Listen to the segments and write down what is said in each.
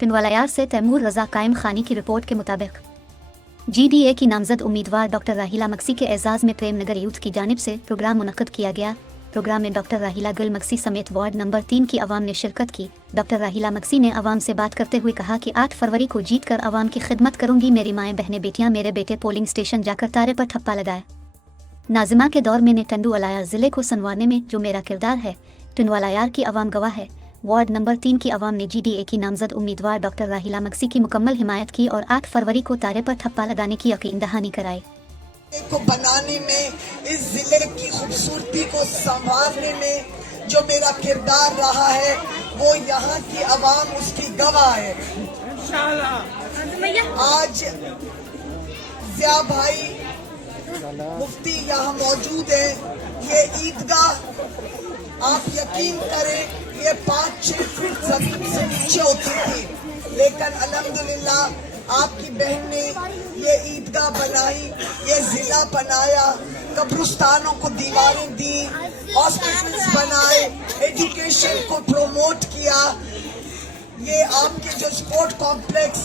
पिंडवालायार से तैमूर रजा कायम खानी की रिपोर्ट के मुताबिक GDA की नामजद उम्मीदवार डॉक्टर राहिला मक्सी के एजाज़ में प्रेम नगर यूथ की जानिब से प्रोग्राम मुनक्कद किया गया। प्रोग्राम में डॉक्टर राहिला गुल मक्सी समेत वार्ड नंबर 3 की आवाम ने शिरकत की। डॉक्टर राहिला मक्सी ने आवाम से बात करते हुए कहा कि 8 फरवरी को जीत कर आवाम की खिदमत करूंगी। मेरी माएँ बहनें बेटियाँ मेरे बेटे पोलिंग स्टेशन जाकर तारे पर ठप्पा लगाए। नाजिमा के दौर में ने टंडवालायार ज़िले को संवारने में जो मेरा किरदार है, टंडवालायार की आवाम गवाह है। वार्ड नंबर 3 की आवाम ने GDA की नामजद उम्मीदवार डॉक्टर राहिला मक्सी की मुकम्मल हिमायत की और 8 फरवरी को तारे पर ठप्पा लगाने की यकीन दहानी कराई। को बनाने में, इस जिले की खूबसूरती को संभालने में जो मेरा किरदार रहा है, वो यहाँ की आवाम उसकी गवाह है। आज जिया भाई मुफ्ती यहाँ मौजूद है। ये ईदगाह आप यकीन करें ये 5-6 फीट जमीन से नीचे होती थी, लेकिन अल्हम्दुलिल्लाह आपकी बहन ने ये ईदगाह बनाई, ये जिला बनाया, कब्रिस्तानों को दीवारें दी, हॉस्पिटल्स बनाए, एजुकेशन को प्रमोट किया। ये आपके जो स्पोर्ट कॉम्प्लेक्स,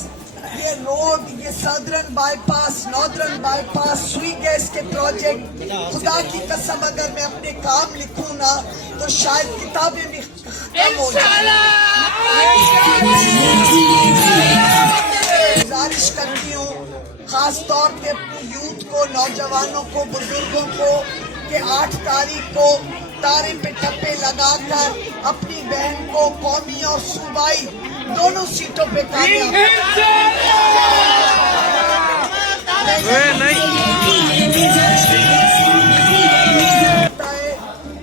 ये रोड, ये सदर्न बाईपास, नॉर्दर्न बाईपास, सुई गैस के प्रोजेक्ट, खुदा की कसम अगर मैं अपने काम लिखूं ना तो शायद किताबें भी खत्म हो जाए। गुजारिश करती हूँ खास तौर पे अपनी यूथ को, नौजवानों को, बुजुर्गों को कि 8 तारीख को तारे पे टप्पे लगाकर अपनी बहन को कौमी और सूबाई दोनों सीटों पे कामयाब।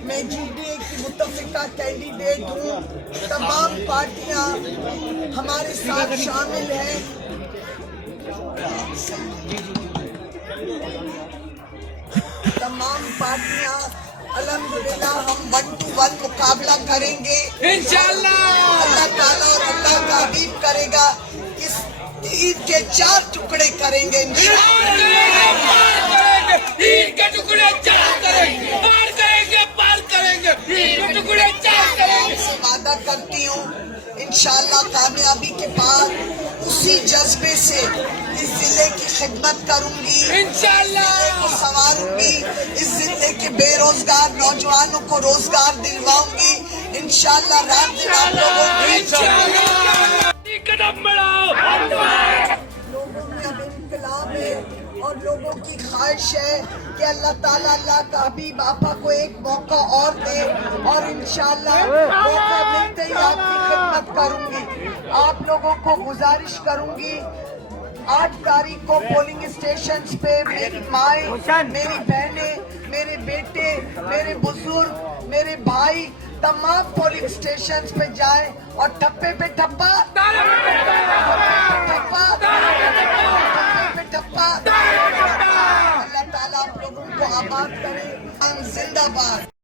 मैं GDA की मुतफ़िका कैंडिडेट हूँ। तमाम पार्टियां हमारे साथ शामिल हैं। तमाम पार्टियां अल्हम्दुलिल्लाह हम 1-to-1 मुकाबला करेंगे इंशाअल्लाह। अल्लाह ताला और अल्लाह का हबीब करेगा, इस ईद के 4 टुकड़े करेंगे ईद के टुकड़े 4 करेंगे, पार करेंगे, ईद के टुकड़े 4 करेंगे। वादा करती हूँ इंशाअल्लाह कामयाबी के बाद उसी जज्बे से इस जिले की खिदमत करूंगी, इंशाअल्लाह को संवारूंगी, इस जिले के बेरोजगार नौजवानों को रोजगार दिलवाऊंगी इंशाअल्लाह। रात दिन आप लोगों की कदम बढ़ाओ। लोगों में अब इंकलाब है और लोगों की ख्वाहिश है कि अल्लाह ताला, अल्लाह का हबीब आपा को एक मौका और दे और इंशाअल्लाह मौका मिलते ही आपकी खिदमत करूंगी। आप लोगों को गुजारिश करूंगी 8 तारीख को पोलिंग स्टेशन पे मेरी माएँ, मेरी बहनें, मेरे बेटे, मेरे बुजुर्ग, मेरे भाई तमाम पोलिंग स्टेशन पे जाएं और ठप्पे पे ठप्पा, अल्लाह ताला आप लोगों को आबाद करे। जिंदाबाद।